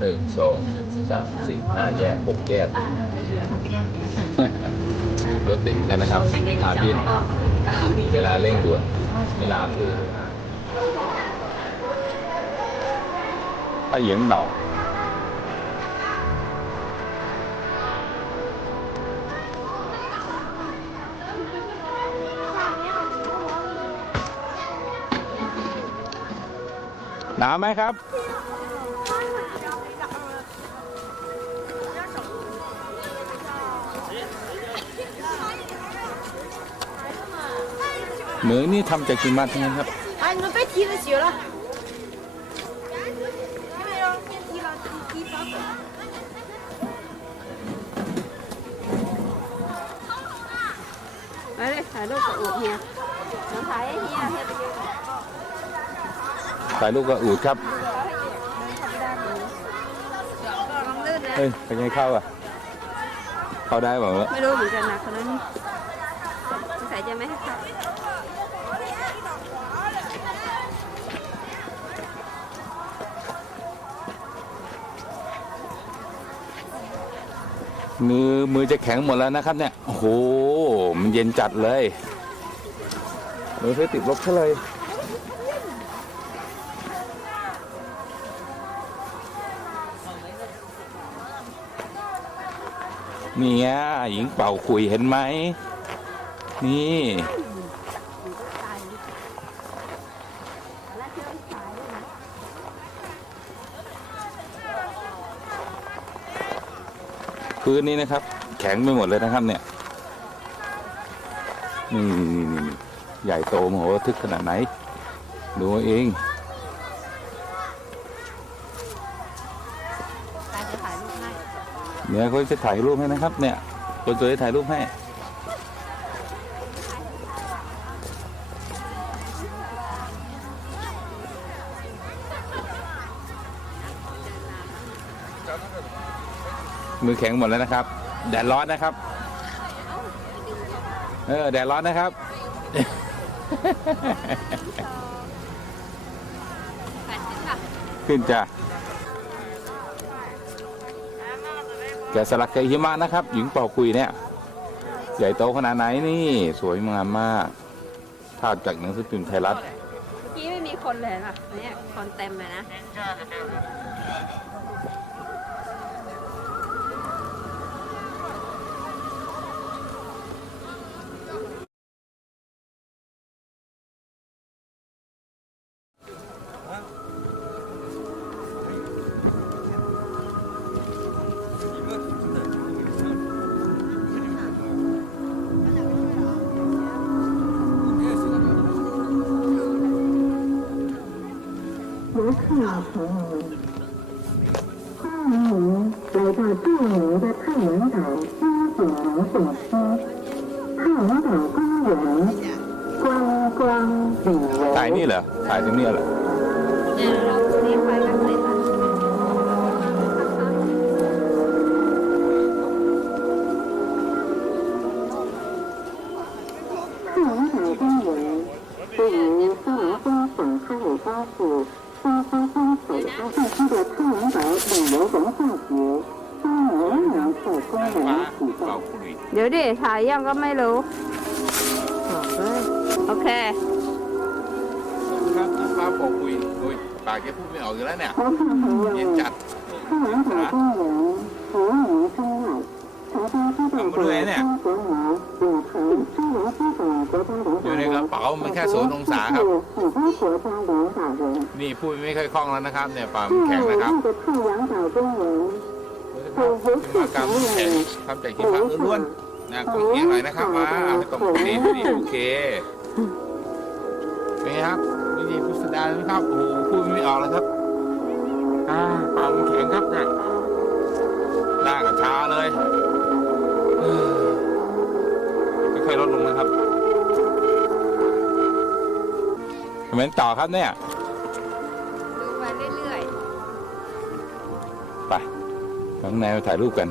หนึ่งสองสามสี่ห้าแยกหกแยกรถติดกันนะครับขาบินเวลาเร่งด่วนเวลาคือถ้าเหยียงเหนาหนาวไหมครับ เหมืองนี่ทำจากหิมะทั้งนั้นครับ 哎，你们别提了，雪了。别提了，提提早走。ไปเลยถ่ายรูปกับอูเฮียน้องถ่ายให้เฮียเฮียไปยืน ถ่ายรูปกับอูดครับ ลองลื่นนะ เฮ้ยเป็นไงเข้าอ่ะ เข้าได้เปล่า ไม่รู้เหมือนกันนะคนนั้นสงสัยจะไม่ให้เข้า มือมือจะแข็งหมดแล้วนะครับเนี่ยโอ้โหมันเย็นจัดเลยมือเพื่อติดลบซะเลยเนี่ยหญิงเป่าคุยเห็นไหมนี่ พื้นนี้นะครับ แข็งไปหมดเลยนะครับเนี่ยนี่นี่นี่นี่ใหญ่โตมโหฬารทึกขนาดไหน ดูเอาเองใครจะถ่ายรูปให้เนี่ยเขาจะถ่ายรูปให้นะครับ เนี่ยคนสวยจะถ่ายรูปให้ มือแข็งหมดแล้วนะครับ แดดร้อนนะครับ เออ แดดร้อนนะครับ ขึ้นจ้ะแกสลักแกหิมะนะครับ หญิงเป่าคุยเนี่ย ใหญ่โตขนาดไหนนี่ สวยงามมากภาพจากหนังสือพิมพ์ไทยรัฐ เมื่อกี้ไม่มีคนเลยป่ะเนี่ยคนเต็มเลยนะ 嗯好欢迎您来到著名的太原岛风景名胜区太原岛公园观光旅游。打印了打印就灭了 ยังก็ไม่รู้โอเคครับน้ำปลาปอคุยคุยปากแกพูดไม่ออกอยู่แล้วเนี่ยเย็นจัดเย็นจัดทำมาด้วยเนี่ยอยู่ในกระเป๋ามันแค่ศูนย์องศาครับ นี่พูดไม่ค่อยคล่องแล้วนะครับ เนี่ยปากมันแข็งนะครับมากรรมแข็งทำจากหิมะล้วน ๆนะกดเอียงหน่อยนะครับมาตรงนี้ดีโอเคเป็นไงครับวิธีพิสดารนะครับโอ้โหพูดไม่ออกแล้วครับอ่าปากมันแข็งครับเนี่ยหน้ากับชาเลยเอ้ยค่อยๆลดลงนะครับเหมือนต่อครับเนี่ยดูไปเรื่อยไปข้างในมาถ่ายรูปกัน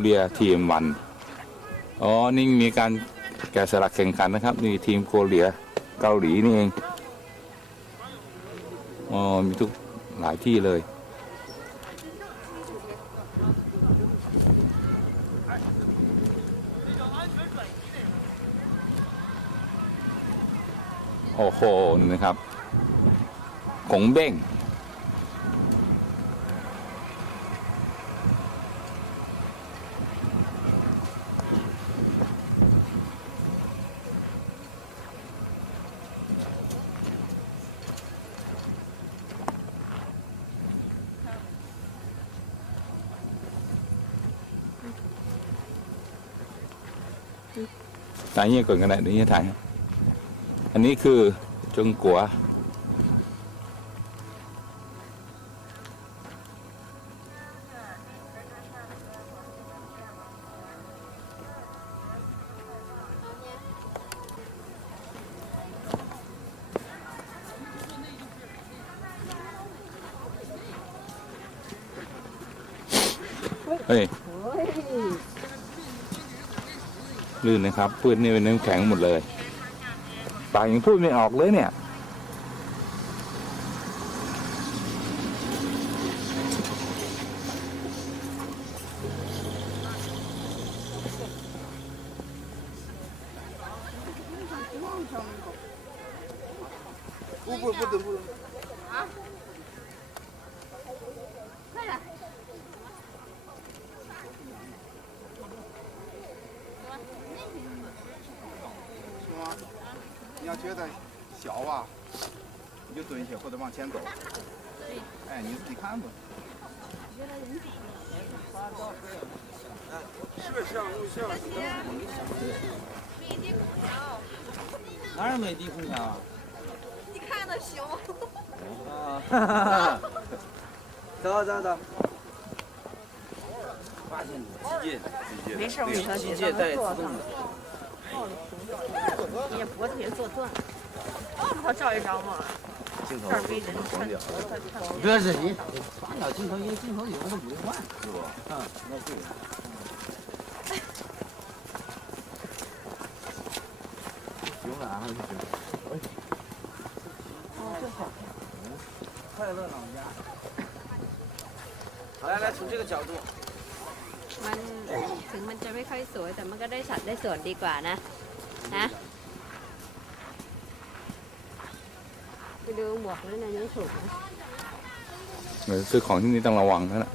เรียทีมวันอ๋อนี่มีการแกะสลักแข่งขันนะครับนี่ทีมโคเรียเกาหลีนี่เองอ๋อมีทุกหลายที่เลยโอ้โหนี่นะครับกงเบ้ง ถ่ายเงี้ยก่อนก็ได้เดี๋ยวนี้ถ่ายอันนี้คือจงกัวเฮ้ย ลื่นนะครับ พืชนี่เป็นน้ำแข็งหมดเลยปากยังพูดไม่ออกเลยเนี่ย 你要觉得小啊，你就蹲下或者往前走。哎，你自己看吧。是不是啊？是啊。哪有美的空调啊？你看那熊，啊，哈哈哈！走走走。发现机械，机械，没事我跟你说机械带自动的。你脖子也做断了，照一张嘛。没人，你，镜头，一个镜头有的都不换，是不？嗯，那对。行了，还是行。哦，好。快乐老家。来来，从这个角度。 มันถึงมันจะไม่ค่อยสวยแต่มันก็ได้สัดได้ส่วนดีกว่านะนะไปดูหมวกนั่นนะนี่ถูกนะเหมือนซื้อของที่นี่ต้องระวังนะน่ะ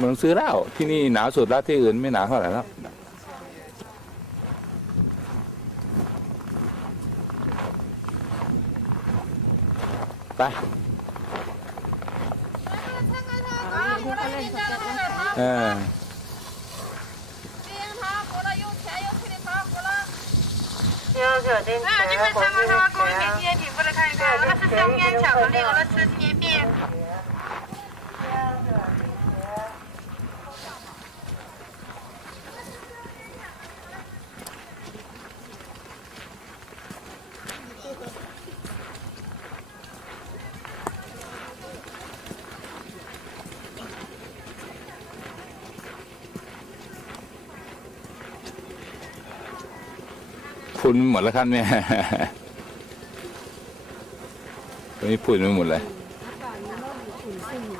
มันซื้อแล้วที่นี่หนาวสุดแล้วที่อื่นไม่หนาวเท่าไหร่แล้วไป 嗯。糖葫芦甜脆的糖葫芦你们参观参观工艺品纪念品过来看一看那是香烟巧克力俄罗斯纪念品 นหมดแล้วครับเนี่ยตอนนี้พุ่นไปหมดเลย ก่อนนี้มันมีขุ่นขึ้นอยู่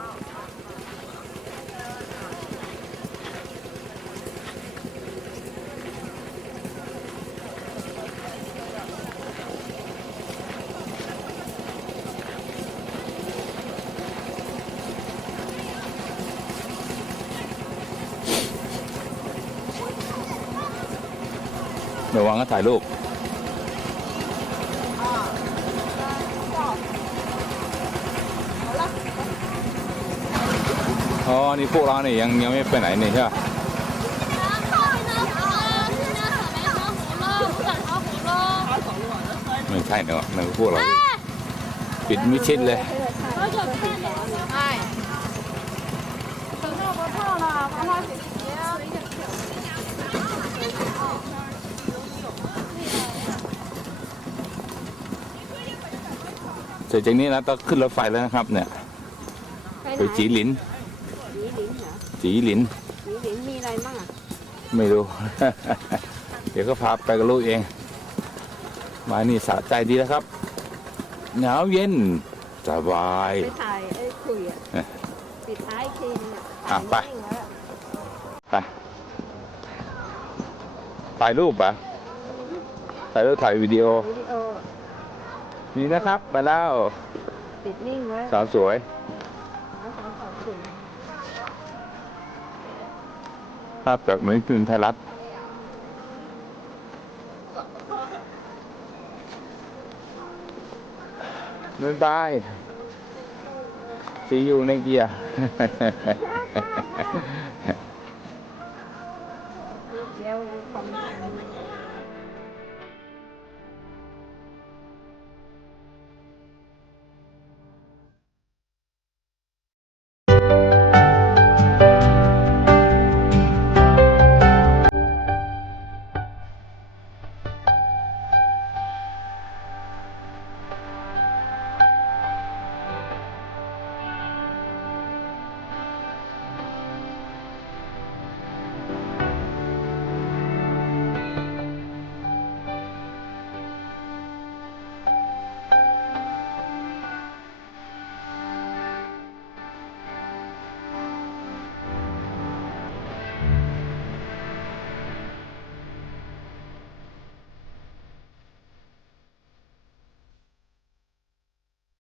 ระ วังก็ถ่ายรูปอ๋อ นี่พวกเราเนี่ยยังยังไม่ไปไหนนี่ใช่ปะไม่ใช่เนอะนั่นพวกเรา ปิดมิดชิดเลย， เสร็จจากนี้แล้วต้องขึ้นรถไฟแล้วนะครับ เนี่ย ไปไหนไปจีหลิน จีหลินเหรอจีหลินอหัวหินมีอะไรบ้างอะไม่รู้ เดี๋ยวก็พาไปกับลูกเอง มานี่สะใจดีแล้วครับ หนาวเย็นสบายไปถ่ายไอ้คุยอะเอ๊ะปิดท้ายอีกทีนึงอะอะไปถ่ายนิ่งแล้วอะไปถ่ายรูปปะถ่ายรูปถ่ายวิดีโอวิดีโอ นี่นะครับ มาแล้วปิดนิ่งไว้สาวสวยแล้วขอขอบคุณภาพจากหน่วยพิมพ์ไทยรัฐบ๊ายบาย see you next year เดี๋ยวคอม